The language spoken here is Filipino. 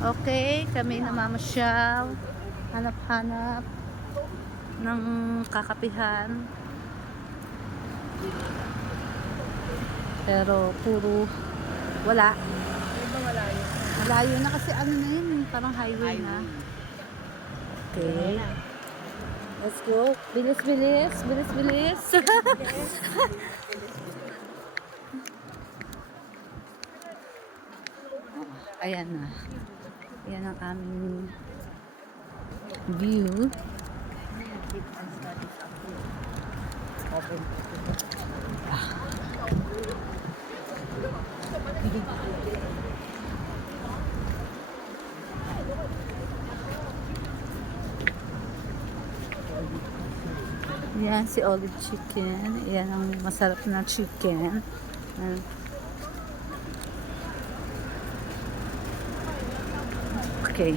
Okay, kami namamasyal. Hanap-hanap ng kakapihan. Pero puro wala. Malayo na kasi ano na yun, parang highway na. Okay. Let's go. Bilis, bilis. Bilis, bilis. Ayan na. Ayan ang aming view. Yan si Olive Chicken. Yan ang masarap na chicken. Okay.